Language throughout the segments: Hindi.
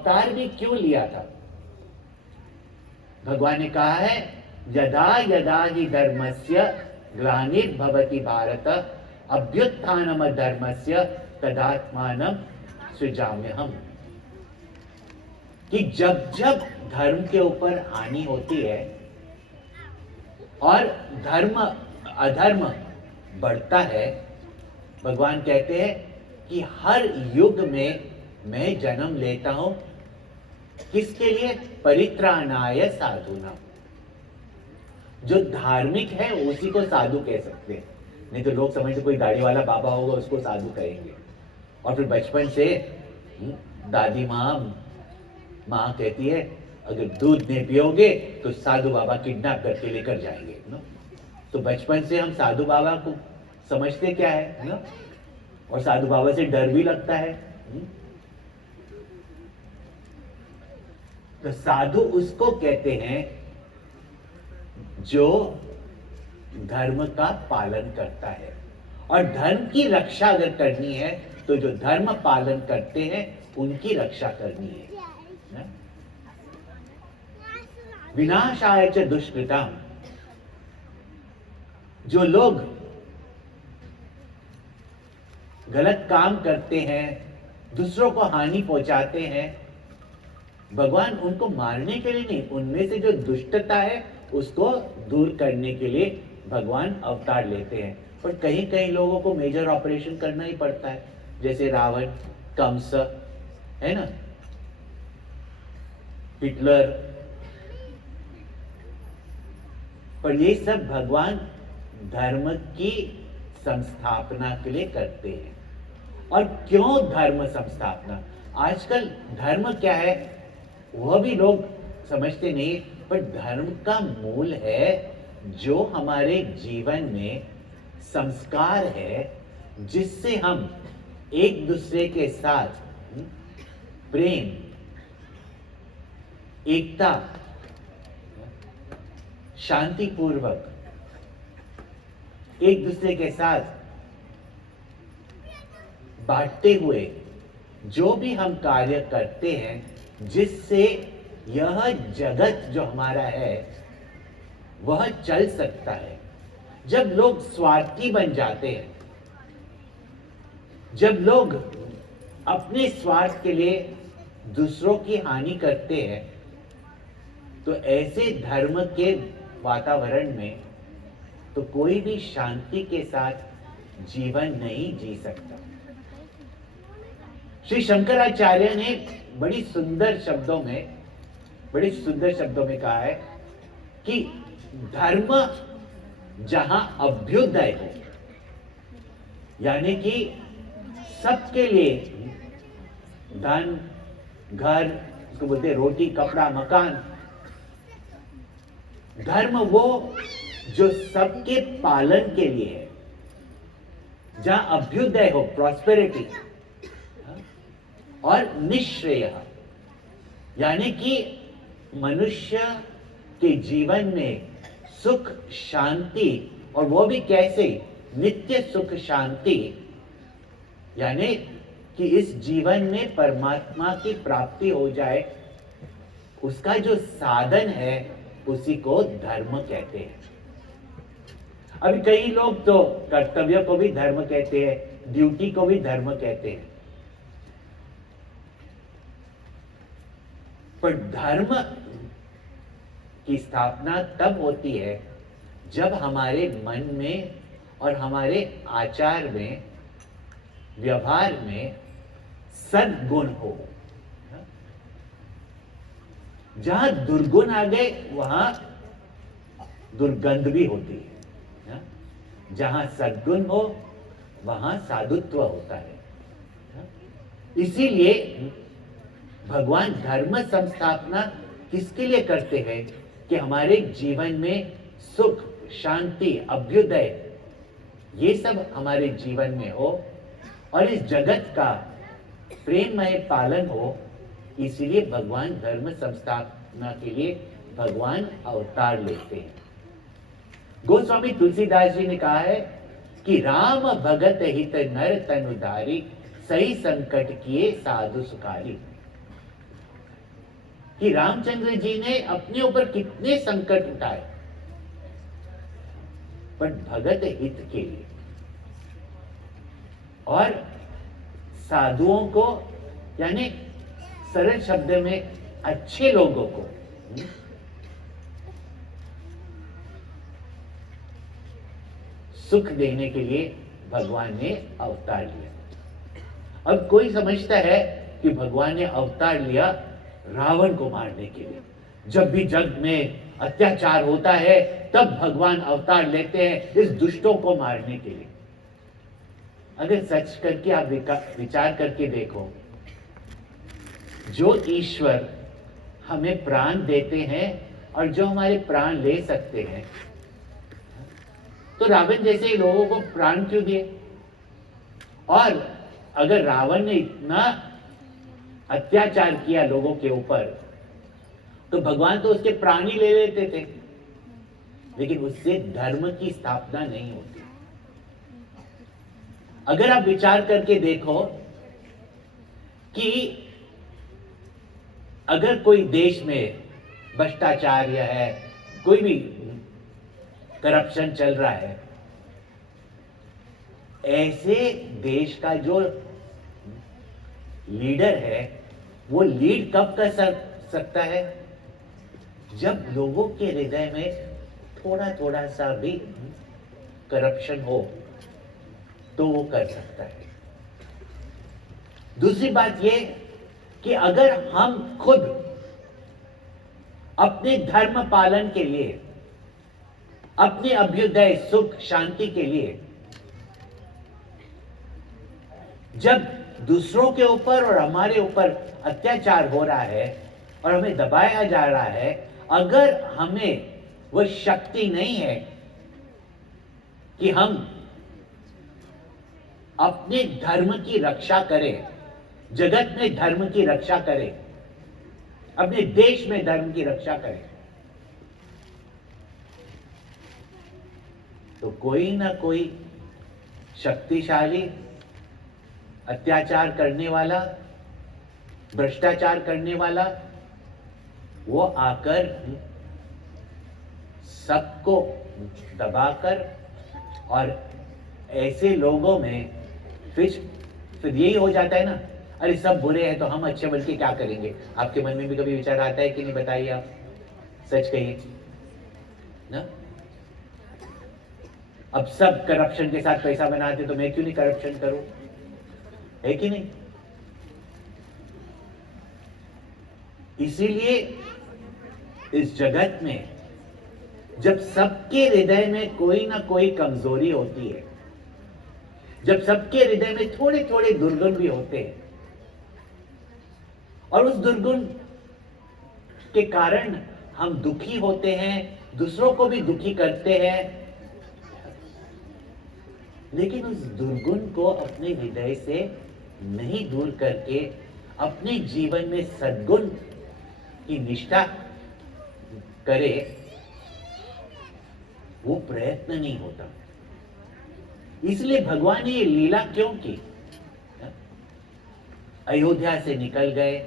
अवतार भी क्यों लिया था? भगवान ने कहा है, यदा यदा हि धर्मस्य ग्लानिर्भवति भारत अभ्युत्थानम धर्मस्य तदात्मानं सृजाम्यहम्। कि जब जब धर्म के ऊपर हानि होती है और धर्म अधर्म बढ़ता है, भगवान कहते हैं कि हर युग में मैं जन्म लेता हूं। किसके लिए? परित्राणाय साधुना। जो धार्मिक है उसी को साधु कह सकते हैं, नहीं तो लोग समझते कोई दाढ़ी वाला बाबा होगा उसको साधु कहेंगे। और फिर बचपन से दादी माँ कहती है अगर दूध नहीं पियोगे तो साधु बाबा किडनैप करके लेकर जाएंगे ना। तो बचपन से हम साधु बाबा को समझते क्या है ना, और साधु बाबा से डर भी लगता है। तो साधु उसको कहते हैं जो धर्म का पालन करता है। और धर्म की रक्षा अगर करनी है तो जो धर्म पालन करते हैं उनकी रक्षा करनी है। विनाशाय च दुष्कृताम। जो लोग गलत काम करते हैं, दूसरों को हानि पहुंचाते हैं, भगवान उनको मारने के लिए नहीं, उनमें से जो दुष्टता है उसको दूर करने के लिए भगवान अवतार लेते हैं। और कहीं कहीं लोगों को मेजर ऑपरेशन करना ही पड़ता है, जैसे रावण, कंस है ना, हिटलर। पर ये सब भगवान धर्म की संस्थापना के लिए करते हैं। और क्यों धर्म संस्थापना? आजकल धर्म क्या है वह भी लोग समझते नहीं, पर धर्म का मूल है जो हमारे जीवन में संस्कार है, जिससे हम एक दूसरे के साथ प्रेम, एकता, शांतिपूर्वक एक दूसरे के साथ बांटते हुए जो भी हम कार्य करते हैं, जिससे यह जगत जो हमारा है वह चल सकता है। जब लोग स्वार्थी बन जाते हैं, जब लोग अपने स्वार्थ के लिए दूसरों की हानि करते हैं, तो ऐसे धर्म के वातावरण में तो कोई भी शांति के साथ जीवन नहीं जी सकता। श्री शंकराचार्य ने बड़ी सुंदर शब्दों में कहा है कि धर्म जहां अभ्युदय हो, यानी कि सबके लिए धन, घर, उसको बोलते हैं रोटी, कपड़ा, मकान, धर्म वो जो सबके पालन के लिए है, जहां अभ्युदय हो, प्रॉस्पेरिटी, और निश्रेय, यानी कि मनुष्य के जीवन में सुख शांति, और वो भी कैसे? नित्य सुख शांति, यानी कि इस जीवन में परमात्मा की प्राप्ति हो जाए, उसका जो साधन है उसी को धर्म कहते हैं। अभी कई लोग तो कर्तव्य को भी धर्म कहते हैं, ड्यूटी को भी धर्म कहते हैं। पर धर्म की स्थापना तब होती है जब हमारे मन में और हमारे आचार में, व्यवहार में सद्गुण हो। जहां दुर्गुण आ गए वहां दुर्गंध भी होती है। जहां सद्गुण हो वहां साधुत्व होता है। इसीलिए भगवान धर्म संस्थापना किसके लिए करते हैं? कि हमारे जीवन में सुख शांति अभ्युदय ये सब हमारे जीवन में हो और इस जगत का प्रेममय पालन हो। इसीलिए भगवान धर्म संस्थापना के लिए भगवान अवतार लेते हैं। गोस्वामी तुलसीदास जी ने कहा है कि राम भगत हित नर तनुधारी, सही संकट किए साधु सुखारी। कि रामचंद्र जी ने अपने ऊपर कितने संकट उठाए, पर भगत हित के लिए और साधुओं को, यानी सरल शब्द में अच्छे लोगों को सुख देने के लिए भगवान ने अवतार लिया। अब कोई समझता है कि भगवान ने अवतार लिया रावण को मारने के लिए। जब भी जग में अत्याचार होता है तब भगवान अवतार लेते हैं इस दुष्टों को मारने के लिए। अगर सच करके आप विचार करके देखो, जो ईश्वर हमें प्राण देते हैं और जो हमारे प्राण ले सकते हैं, तो रावण जैसे लोगों को प्राण क्यों दिए? और अगर रावण ने इतना अत्याचार किया लोगों के ऊपर, तो भगवान तो उसके प्राण ही ले लेते थे, लेकिन उससे धर्म की स्थापना नहीं होती। अगर आप विचार करके देखो कि अगर कोई देश में भ्रष्टाचार या है, कोई भी करप्शन चल रहा है, ऐसे देश का जो लीडर है वो लीड कब कर सकता है? जब लोगों के हृदय में थोड़ा थोड़ा सा भी करप्शन हो तो वो कर सकता है। दूसरी बात ये कि अगर हम खुद अपने धर्म पालन के लिए, अपने अभ्युदय सुख शांति के लिए, जब दूसरों के ऊपर और हमारे ऊपर अत्याचार हो रहा है और हमें दबाया जा रहा है, अगर हमें वह शक्ति नहीं है कि हम अपने धर्म की रक्षा करें, जगत में धर्म की रक्षा करें, अपने देश में धर्म की रक्षा करें, तो कोई ना कोई शक्तिशाली अत्याचार करने वाला, भ्रष्टाचार करने वाला, वो आकर सबको दबाकर, और ऐसे लोगों में फिर यही हो जाता है ना, अरे सब बुरे हैं तो हम अच्छे बन के क्या करेंगे? आपके मन में भी कभी विचार आता है कि नहीं? बताइए, आप सच कहिए ना। अब सब करप्शन के साथ पैसा बनाते तो मैं क्यों नहीं करप्शन करूं? है कि नहीं? इसीलिए इस जगत में जब सबके हृदय में कोई ना कोई कमजोरी होती है, जब सबके हृदय में थोड़े थोड़े दुर्गुण भी होते हैं, और उस दुर्गुण के कारण हम दुखी होते हैं, दूसरों को भी दुखी करते हैं, लेकिन उस दुर्गुण को अपने हृदय से नहीं दूर करके अपने जीवन में सद्गुण की निष्ठा करे, वो प्रयत्न नहीं होता। इसलिए भगवान ने ये लीला क्यों की? अयोध्या से निकल गए,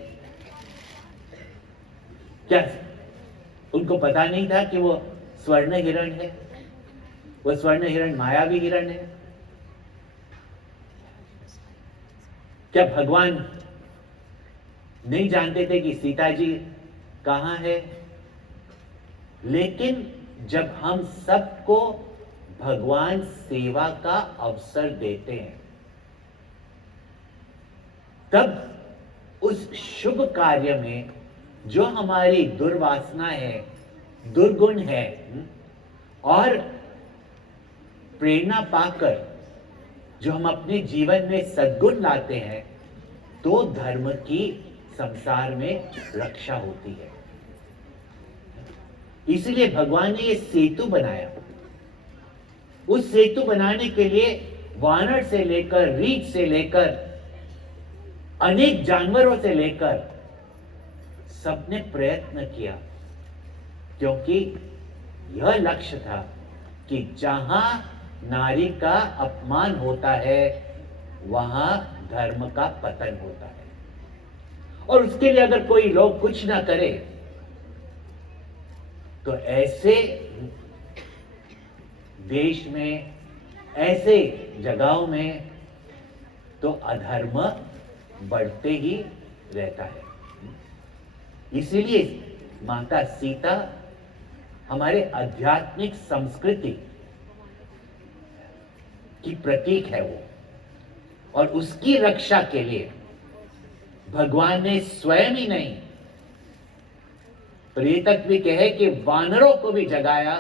क्या उनको पता नहीं था कि वो स्वर्ण हिरण है? वो स्वर्ण हिरण मायावी हिरण है। क्या भगवान नहीं जानते थे कि सीता जी कहां है? लेकिन जब हम सबको भगवान सेवा का अवसर देते हैं, तब उस शुभ कार्य में जो हमारी दुर्वासना है, दुर्गुण है, और प्रेरणा पाकर जो हम अपने जीवन में सद्गुण लाते हैं, तो धर्म की संसार में रक्षा होती है। इसलिए भगवान ने ये सेतु बनाया। उस सेतु बनाने के लिए वानर से लेकर, रीछ से लेकर, अनेक जानवरों से लेकर सबने प्रयत्न किया, क्योंकि यह लक्ष्य था कि जहां नारी का अपमान होता है वहां धर्म का पतन होता है। और उसके लिए अगर कोई लोग कुछ ना करे तो ऐसे देश में, ऐसे जगहों में तो अधर्म बढ़ते ही रहता है। इसीलिए माता सीता हमारे आध्यात्मिक संस्कृति की प्रतीक है वो, और उसकी रक्षा के लिए भगवान ने स्वयं ही नहीं, पर ये तक भी कहे कि वानरों को भी जगाया।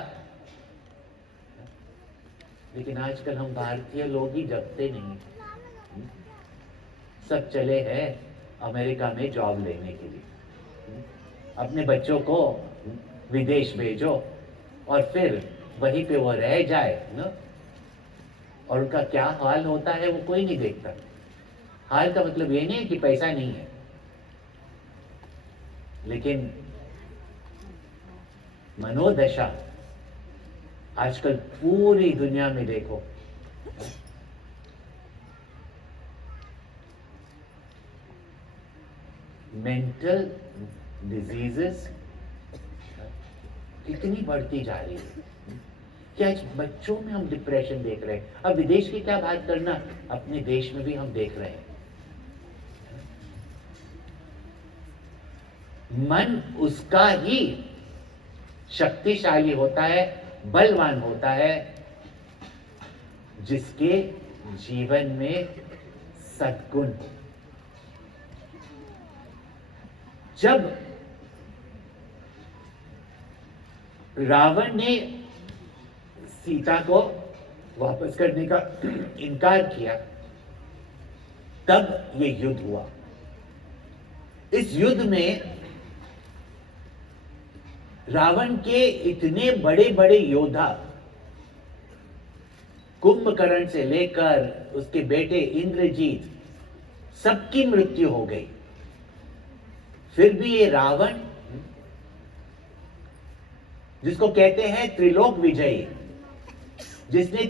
लेकिन आजकल हम भारतीय लोग ही जगते नहीं, सब चले हैं अमेरिका में जॉब लेने के लिए। अपने बच्चों को विदेश भेजो और फिर वहीं पे वो रह जाए ना, और उनका क्या हाल होता है वो कोई नहीं देखता। हाल का मतलब ये नहीं है कि पैसा नहीं है, लेकिन मनोदशा आजकल पूरी दुनिया में देखो, मेंटल डिजीजेस कितनी बढ़ती जा रही है। क्या आज बच्चों में हम डिप्रेशन देख रहे हैं, अब विदेश की क्या बात करना, अपने देश में भी हम देख रहे हैं। मन उसका ही शक्तिशाली होता है, बलवान होता है, जिसके जीवन में सद्गुण। जब रावण ने सीता को वापस करने का इनकार किया, तब ये युद्ध हुआ। इस युद्ध में रावण के इतने बड़े बड़े योद्धा, कुंभकर्ण से लेकर उसके बेटे इंद्रजीत, सबकी मृत्यु हो गई। फिर भी ये रावण, जिसको कहते हैं त्रिलोक विजयी, जिसने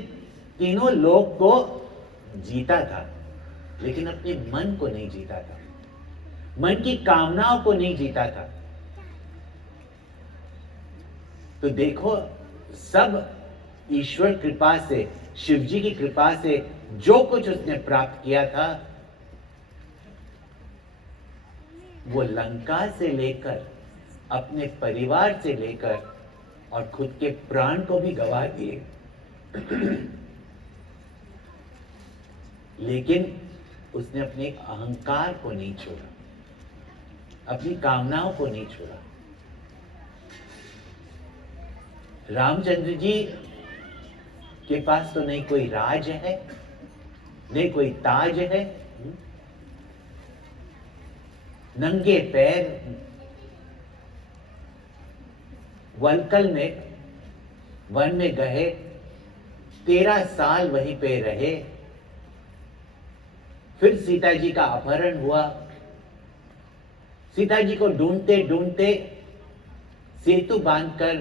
तीनों लोक को जीता था, लेकिन अपने मन को नहीं जीता था, मन की कामनाओं को नहीं जीता था। तो देखो, सब ईश्वर कृपा से, शिव जी की कृपा से जो कुछ उसने प्राप्त किया था, वो लंका से लेकर, अपने परिवार से लेकर और खुद के प्राण को भी गवा दिए। लेकिन उसने अपने अहंकार को नहीं छोड़ा, अपनी कामनाओं को नहीं छोड़ा। रामचंद्र जी के पास तो नहीं कोई राज है, नहीं कोई ताज है, नंगे पैर वलकल में, वन में गए, 13 साल वहीं पे रहे। फिर सीता जी का अपहरण हुआ। सीता जी को ढूंढते ढूंढते सेतु बांधकर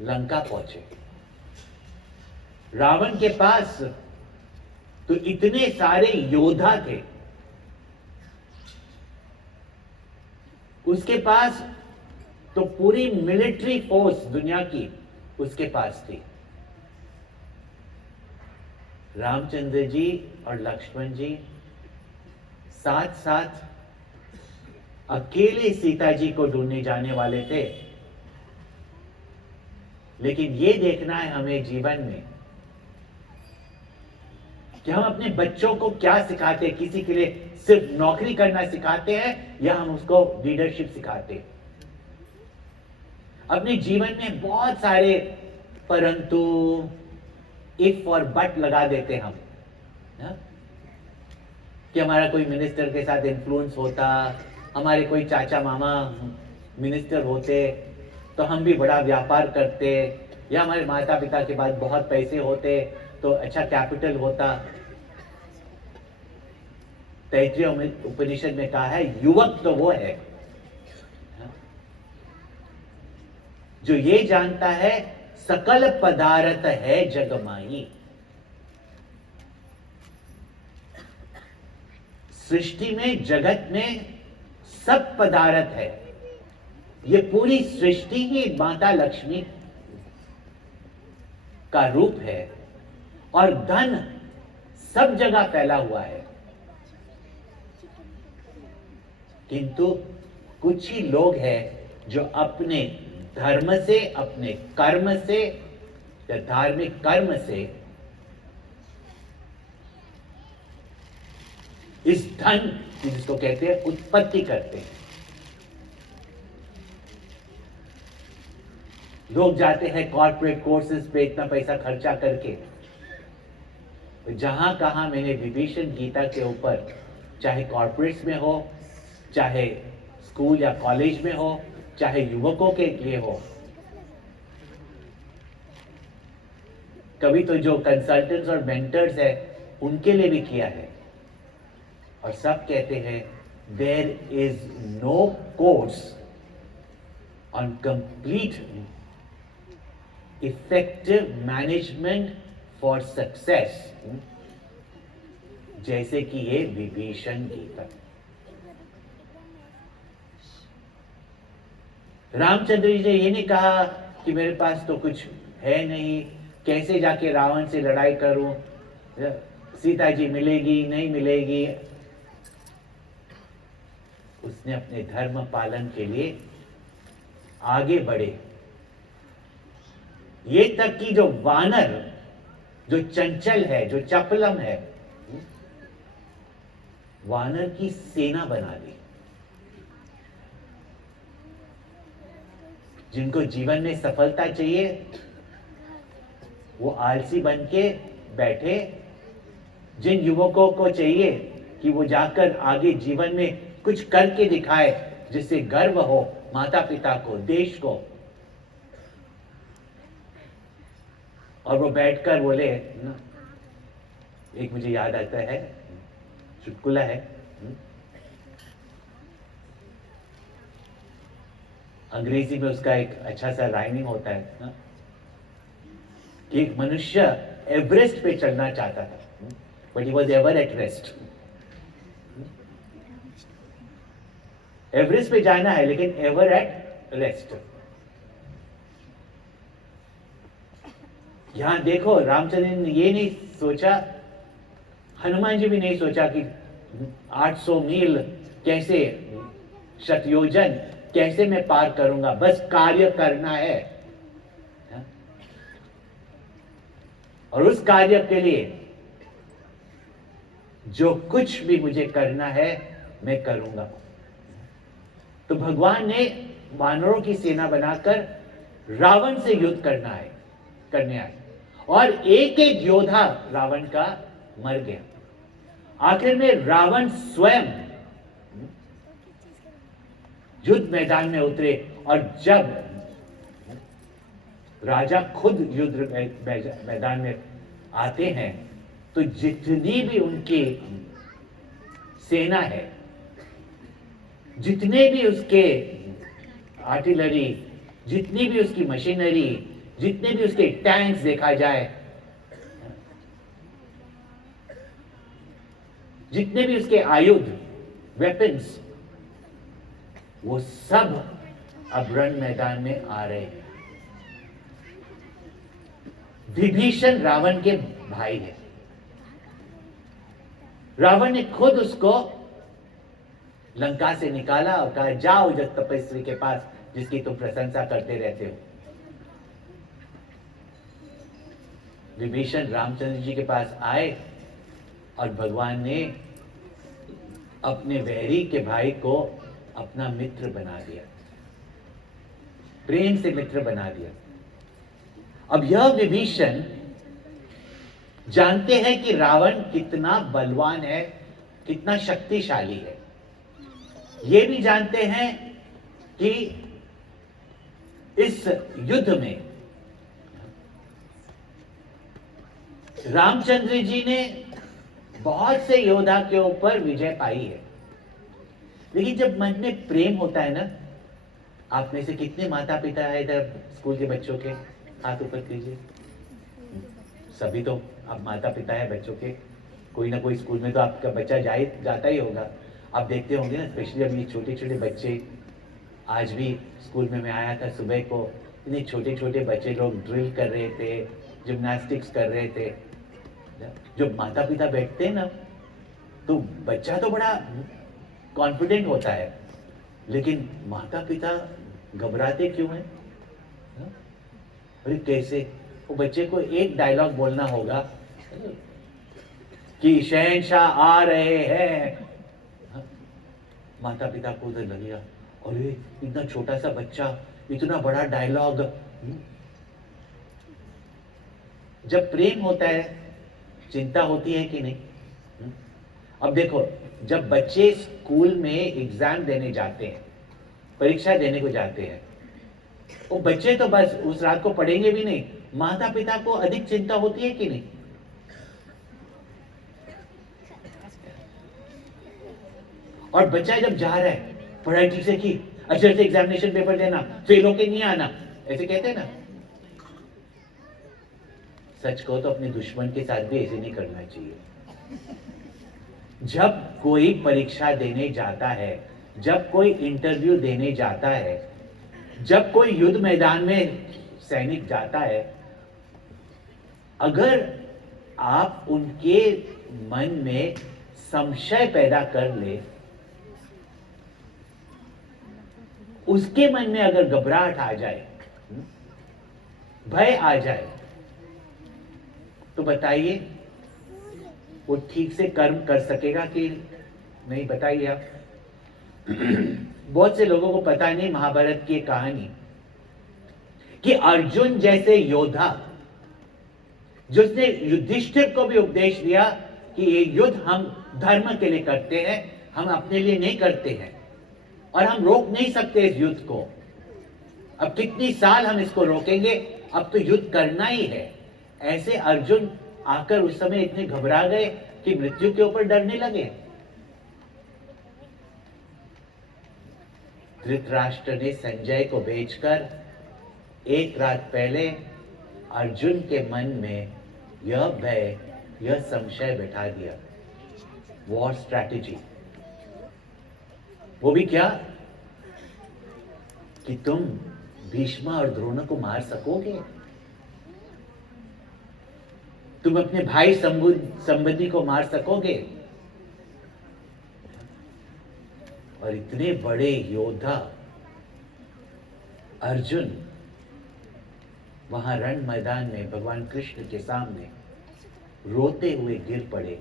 लंका पहुंचे। रावण के पास तो इतने सारे योद्धा थे, उसके पास तो पूरी मिलिट्री फोर्स दुनिया की उसके पास थी। रामचंद्र जी और लक्ष्मण जी साथ साथ अकेले सीता जी को ढूंढने जाने वाले थे। लेकिन ये देखना है हमें जीवन में कि हम अपने बच्चों को क्या सिखाते हैं। किसी के लिए सिर्फ नौकरी करना सिखाते हैं या हम उसको लीडरशिप सिखाते हैं। अपने जीवन में बहुत सारे परंतु, इफ और बट लगा देते हम, हा? कि हमारा कोई मिनिस्टर के साथ इन्फ्लुएंस होता, हमारे कोई चाचा मामा मिनिस्टर होते तो हम भी बड़ा व्यापार करते, या हमारे माता पिता के पास बहुत पैसे होते तो अच्छा कैपिटल होता। तैत्रीय उपनिषद में कहा है, युवक तो वो है जो ये जानता है सकल पदार्थ है जगमाई। सृष्टि में, जगत में सब पदार्थ है, ये पूरी सृष्टि ही माता लक्ष्मी का रूप है और धन सब जगह फैला हुआ है। किंतु कुछ ही लोग हैं जो अपने धर्म से, अपने कर्म से या धार्मिक कर्म से इस धन जिसको कहते हैं उत्पत्ति करते हैं। लोग जाते हैं कॉर्पोरेट कोर्सेज पे इतना पैसा खर्चा करके। जहां कहां मैंने विभीषण गीता के ऊपर, चाहे कॉर्पोरेट्स में हो, चाहे स्कूल या कॉलेज में हो, चाहे युवकों के लिए हो, कभी तो जो कंसल्टेंट्स और मेंटर्स है उनके लिए भी किया है। और सब कहते हैं there is no course on complete effective management for success जैसे कि ये विभीषण गीता। रामचंद्र जी ने ये नहीं कहा कि मेरे पास तो कुछ है नहीं, कैसे जाके रावण से लड़ाई करूं, सीता जी मिलेगी नहीं मिलेगी। उसने अपने धर्म पालन के लिए आगे बढ़े। ये तक कि जो वानर, जो चंचल है, जो चपलम है, वानर की सेना बना दी। जिनको जीवन में सफलता चाहिए वो आलसी बन के बैठे। जिन युवकों को चाहिए कि वो जाकर आगे जीवन में कुछ करके दिखाए जिससे गर्व हो माता पिता को, देश को, और वो बैठकर बोले ना, एक मुझे याद आता है, चुटकुला है, अंग्रेजी में उसका एक अच्छा सा राइमिंग होता है ना, कि एक मनुष्य एवरेस्ट पे चढ़ना चाहता था, but he was ever at rest. Everest पे जाना है लेकिन एवर एट रेस्ट। यहां देखो रामचंद्र ने ये नहीं सोचा, हनुमान जी भी नहीं सोचा कि 800 मील कैसे, शतयोजन कैसे मैं पार करूंगा, बस कार्य करना है। और उस कार्य के लिए जो कुछ भी मुझे करना है मैं करूंगा। तो भगवान ने वानरों की सेना बनाकर रावण से युद्ध करने आए और एक एक योद्धा रावण का मर गया। आखिर में रावण स्वयं युद्ध मैदान में उतरे और जब राजा खुद युद्ध मैदान में आते हैं तो जितनी भी उनकी सेना है, जितने भी उसके आर्टिलरी, जितनी भी उसकी मशीनरी, जितने भी उसके टैंक्स देखा जाए, जितने भी उसके आयुध, वेपन्स, वो सब अब रण मैदान में आ रहे हैं। विभीषण रावण के भाई है। रावण ने खुद उसको लंका से निकाला और कहा जाओ उस तपस्वी के पास जिसकी तुम प्रशंसा करते रहते हो। विभीषण रामचंद्र जी के पास आए और भगवान ने अपने वैरी के भाई को अपना मित्र बना दिया, प्रेम से मित्र बना दिया। अब यह विभीषण जानते हैं कि रावण कितना बलवान है, कितना शक्तिशाली है। ये भी जानते हैं कि इस युद्ध में रामचंद्र जी ने बहुत से योद्धा के ऊपर विजय पाई है। लेकिन जब मन में प्रेम होता है ना, आप में से कितने माता पिता है इधर स्कूल के बच्चों के, हाथ ऊपर कीजिए। सभी तो आप माता पिता है बच्चों के, कोई ना कोई स्कूल में तो आपका बच्चा जाता ही होगा। आप देखते होंगे ना, स्पेशली अभी छोटे छोटे बच्चे, आज भी स्कूल में मैं आया था सुबह को, इतने छोटे छोटे बच्चे लोग ड्रिल कर रहे थे, जिम्नास्टिक्स कर रहे थे। जो माता पिता बैठते हैं ना, तो बच्चा तो बड़ा कॉन्फिडेंट होता है, लेकिन माता पिता घबराते क्यों हैं? अरे कैसे? वो बच्चे को एक डायलॉग बोलना होगा कि शहंशाह आ रहे हैं, माता पिता को उधर लगेगा, अरे इतना छोटा सा बच्चा इतना बड़ा डायलॉग। जब प्रेम होता है चिंता होती है कि नहीं? अब देखो, जब बच्चे स्कूल में एग्जाम देने जाते हैं, परीक्षा देने को जाते हैं, वो बच्चे तो बस उस रात को पढ़ेंगे भी नहीं, माता पिता को अधिक चिंता होती है कि नहीं? और बच्चा जब जा रहा है, पढ़ाई ठीक से की, अच्छे से एग्जामिनेशन पेपर देना, फेल होके नहीं आना, ऐसे कहते हैं ना। सच कहो तो अपने दुश्मन के साथ भी ऐसे नहीं करना चाहिए। जब कोई परीक्षा देने जाता है, जब कोई इंटरव्यू देने जाता है, जब कोई युद्ध मैदान में सैनिक जाता है, अगर आप उनके मन में संशय पैदा कर ले, उसके मन में अगर घबराहट आ जाए, भय आ जाए, तो बताइए वो ठीक से कर्म कर सकेगा कि नहीं? बताइए आप। बहुत से लोगों को पता नहीं महाभारत की कहानी, कि अर्जुन जैसे योद्धा, जिसने युधिष्ठिर को भी उपदेश दिया कि ये युद्ध हम धर्म के लिए करते हैं, हम अपने लिए नहीं करते हैं, और हम रोक नहीं सकते इस युद्ध को। अब कितनी साल हम इसको रोकेंगे, अब तो युद्ध करना ही है। ऐसे अर्जुन आकर उस समय इतने घबरा गए कि मृत्यु के ऊपर डरने लगे। धृतराष्ट्र ने संजय को भेजकर एक रात पहले अर्जुन के मन में यह भय, यह संशय बैठा दिया। War strategy. वो भी क्या कि तुम भीष्म और द्रोण को मार सकोगे, तुम अपने भाई संबंधी को मार सकोगे। और इतने बड़े योद्धा अर्जुन वहां रण मैदान में भगवान कृष्ण के सामने रोते हुए गिर पड़े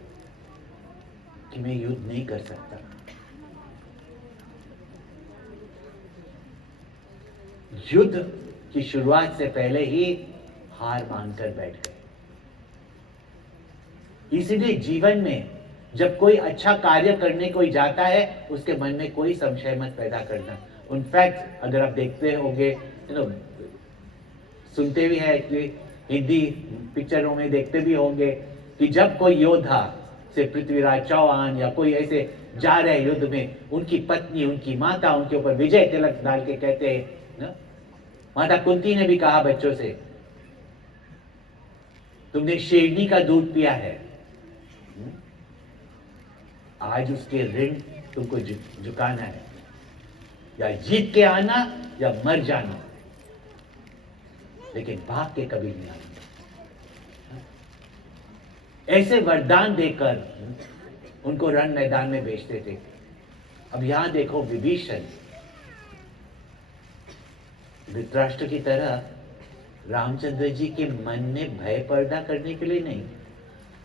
कि मैं युद्ध नहीं कर सकता। युद्ध की शुरुआत से पहले ही हार मानकर बैठ गए। इसीलिए जीवन में जब कोई अच्छा कार्य करने कोई जाता है, उसके मन में कोई संशय मत पैदा करना। इनफैक्ट अगर आप देखते होंगे, सुनते भी हैं कि हिंदी पिक्चरों में देखते भी होंगे कि जब कोई योद्धा से पृथ्वीराज चौहान या कोई ऐसे जा रहे हैं युद्ध में, उनकी पत्नी, उनकी माता उनके ऊपर विजय तिलक डाल के कहते हैं ना। माता कुंती ने भी कहा बच्चों से, तुमने शेरनी का दूध पिया है, आज उसके ऋण तुमको झुकाना है, या जीत के आना या मर जाना, लेकिन भाग के कभी नहीं आना। ऐसे वरदान देकर उनको रण मैदान में भेजते थे। अब यहां देखो, विभीषण धृतराष्ट्र की तरह रामचंद्र जी के मन में भय पैदा करने के लिए नहीं,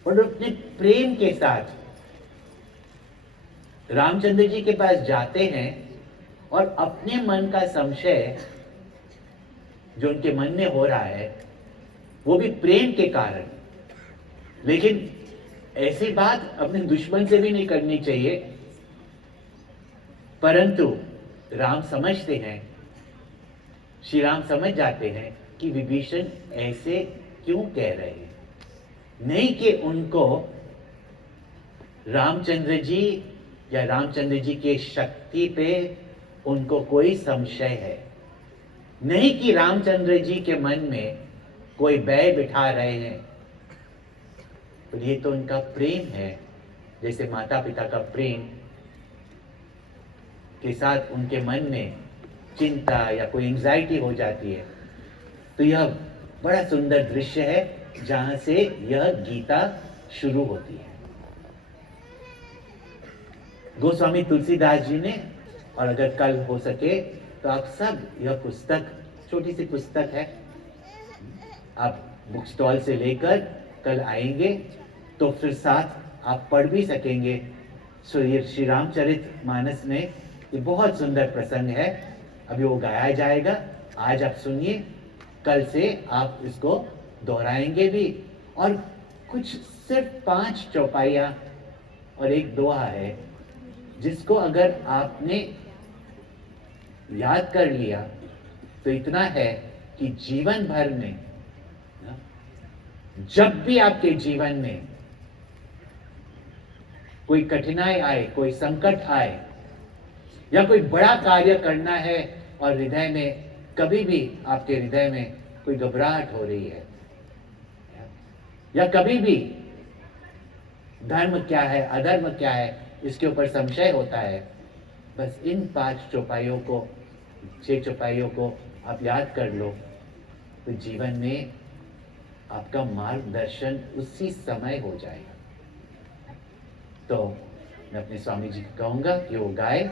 और अपने प्रेम के साथ रामचंद्र जी के पास जाते हैं और अपने मन का संशय जो उनके मन में हो रहा है, वो भी प्रेम के कारण। लेकिन ऐसी बात अपने दुश्मन से भी नहीं करनी चाहिए। परंतु राम समझते हैं, श्री राम समझ जाते हैं कि विभीषण ऐसे क्यों कह रहे हैं। नहीं कि उनको रामचंद्र जी या रामचंद्र जी के शक्ति पे उनको कोई संशय है, नहीं कि रामचंद्र जी के मन में कोई भय बिठा रहे हैं, तो ये तो उनका प्रेम है। जैसे माता पिता का प्रेम के साथ उनके मन में चिंता या कोई एंजाइटी हो जाती है, तो यह बड़ा सुंदर दृश्य है जहां से यह गीता शुरू होती है। गोस्वामी तुलसीदास जी ने, और अगर कल हो सके तो आप सब यह पुस्तक, छोटी सी पुस्तक है, आप बुक स्टॉल से लेकर कल आएंगे तो फिर साथ आप पढ़ भी सकेंगे। सो ये श्री रामचरित मानस में ये बहुत सुंदर प्रसंग है, अभी वो गाया जाएगा। आज आप सुनिए, कल से आप इसको दोहराएंगे भी। और कुछ सिर्फ 5 चौपाइयाँ और एक दोहा है जिसको अगर आपने याद कर लिया तो इतना है कि जीवन भर में, जब भी आपके जीवन में कोई कठिनाई आए, कोई संकट आए, या कोई बड़ा कार्य करना है और हृदय में, कभी भी आपके हृदय में कोई घबराहट हो रही है, या कभी भी धर्म क्या है अधर्म क्या है इसके ऊपर संशय होता है, बस इन 5 चौपाइयों को, 6 चौपाइयों को आप याद कर लो तो जीवन में आपका मार्गदर्शन उसी समय हो जाएगा। तो मैं अपने स्वामी जी को कहूंगा कि वो गाए,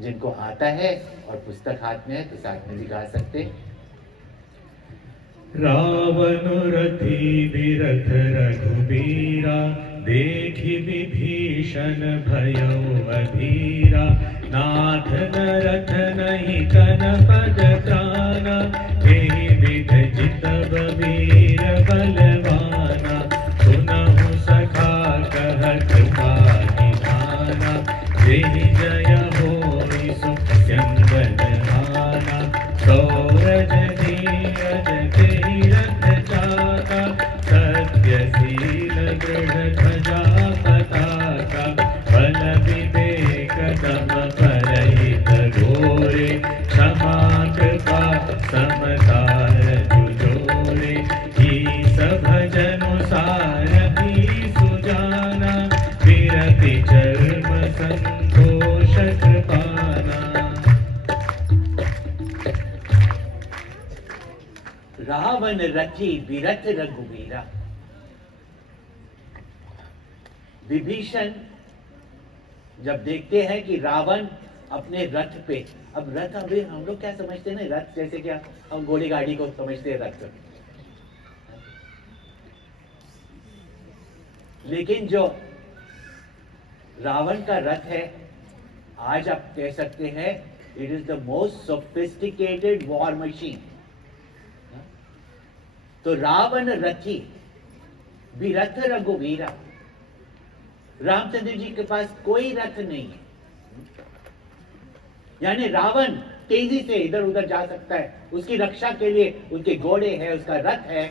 जिनको आता है और पुस्तक हाथ में है तो साथ में भी गा सकते। रावण रथी विरथ रघुबीरा, देखि विभीषण भयउ अधीरा। नाथ न रथ नहीं तन पद त्राना, एहि विध जितब वीर बलवाना। सुनहु सखा कहत निधाना, जेहि जय होई सो चंदन सौरज धीरज तीरथ चाका, सत्यशील दृढ़ ध्वजा पताका। बल विवेक दम परहित घोरे, क्षमा कृपा समतार जुझोरे। ईस भजनु सारथी सुजाना, विरति चर्म संतोष कृपाना। रावण रथी विरथ रघुबीरा। विभीषण जब देखते हैं कि रावण अपने रथ पे, अब रथ अभी हम लोग क्या समझते हैं ना, रथ जैसे क्या हम घोड़ी गाड़ी को समझते हैं रथ, लेकिन जो रावण का रथ है, आज आप कह सकते हैं it is the most sophisticated war machine. तो रावण रथी विरथ रघुवीरा, रामचंद्र जी के पास कोई रथ नहीं है, यानी रावण तेजी से इधर उधर जा सकता है, उसकी रक्षा के लिए उसके घोड़े हैं, उसका रथ है,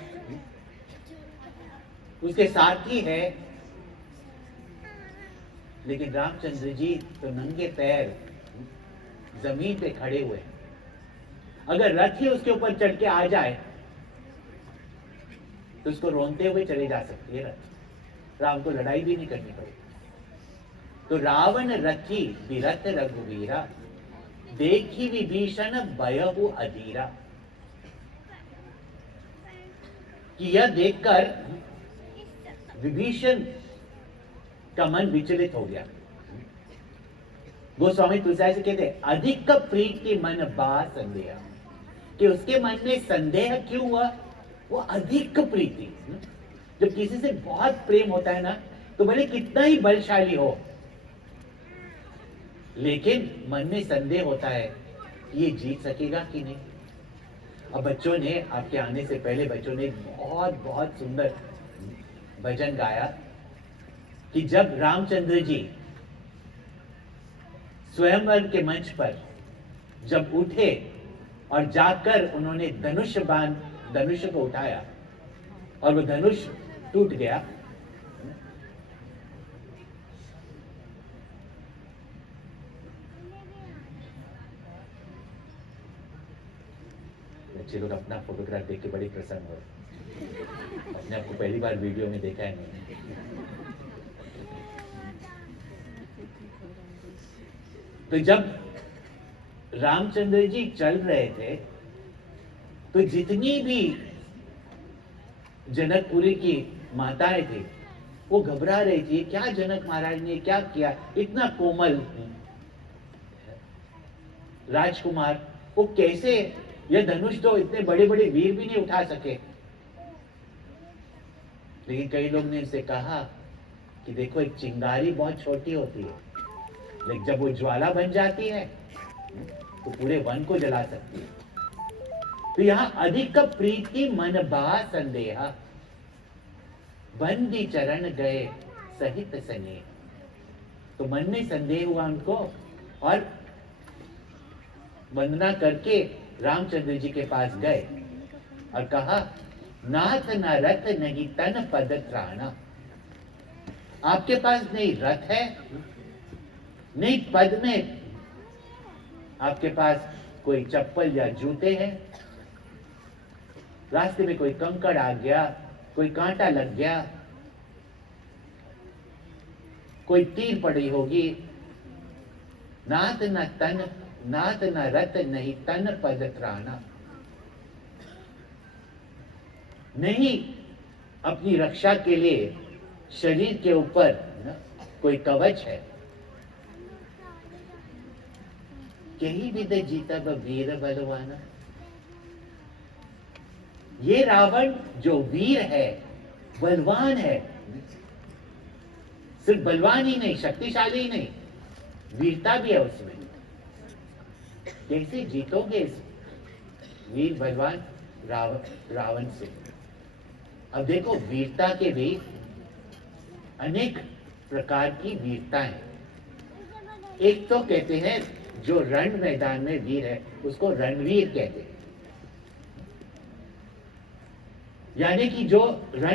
उसके सारथी है, लेकिन रामचंद्र जी तो नंगे पैर जमीन पे खड़े हुए। अगर रथ ही उसके ऊपर चढ़ के आ जाए तो उसको रोनते हुए चले जा सकती है रथ, राम को लड़ाई भी नहीं करनी पड़ेगी। तो रावण रथी विरथ रघुवीरा, देखी विभीषण भयहु अधीरा, कि यह देखकर विभीषण का मन विचलित हो गया। गोस्वामी तुलसीदास जी कहते हैं, अधिक प्रीति मन बा संदेह, कि उसके मन में संदेह क्यों हुआ, वो अधिक प्रीति। जब किसी से बहुत प्रेम होता है ना, तो भले कितना ही बलशाली हो, लेकिन मन में संदेह होता है ये जीत सकेगा कि नहीं। अब बच्चों ने, आपके आने से पहले बच्चों ने बहुत बहुत सुंदर भजन गाया कि जब रामचंद्र जी स्वयंवर के मंच पर जब उठे और जाकर उन्होंने धनुष को उठाया और वो धनुष टूट गया, बच्चे लोग अपना फोटोग्राफ देख के बड़ी प्रसन्न हो। अपने आपको पहली बार वीडियो में देखा है मैंने। तो जब रामचंद्र जी चल रहे थे तो जितनी भी जनकपुरी की माताएं थी वो घबरा रही थी, क्या जनक महाराज ने क्या किया, इतना कोमल राजकुमार, वो कैसे ये धनुष तो इतने बड़े बड़े वीर भी नहीं उठा सके। लेकिन कई लोग ने इनसे कहा कि देखो एक चिंगारी बहुत छोटी होती है, लेकिन जब वो ज्वाला बन जाती है तो पूरे वन को जला सकती है। तो यहां अधिक प्रीति मन बहा संदेह, बंदी चरण गए सहित स्नेह। तो मन में संदेह हुआ उनको और वंदना करके रामचंद्र जी के पास गए और कहा, नाथ न रथ नहीं तन पद त्राणा। आपके पास नहीं रथ है, नहीं पद में आपके पास कोई चप्पल या जूते हैं, रास्ते में कोई कंकड़ आ गया, कोई कांटा लग गया, कोई तीर पड़ी होगी। नाथ न रथ नहीं तन पद त्राणा। नहीं अपनी रक्षा के लिए शरीर के ऊपर कोई कवच है। यही विद जीता वीर बलवाना। ये रावण जो वीर है, बलवान है, सिर्फ बलवान ही नहीं, शक्तिशाली ही नहीं, वीरता भी है उसमें। कैसे जीतोगे इस वीर बलवान रावण से? अब देखो वीरता के भी अनेक प्रकार की वीरता है। एक तो कहते हैं जो रण मैदान में वीर है उसको रणवीर कहते हैं, यानी कि जो रण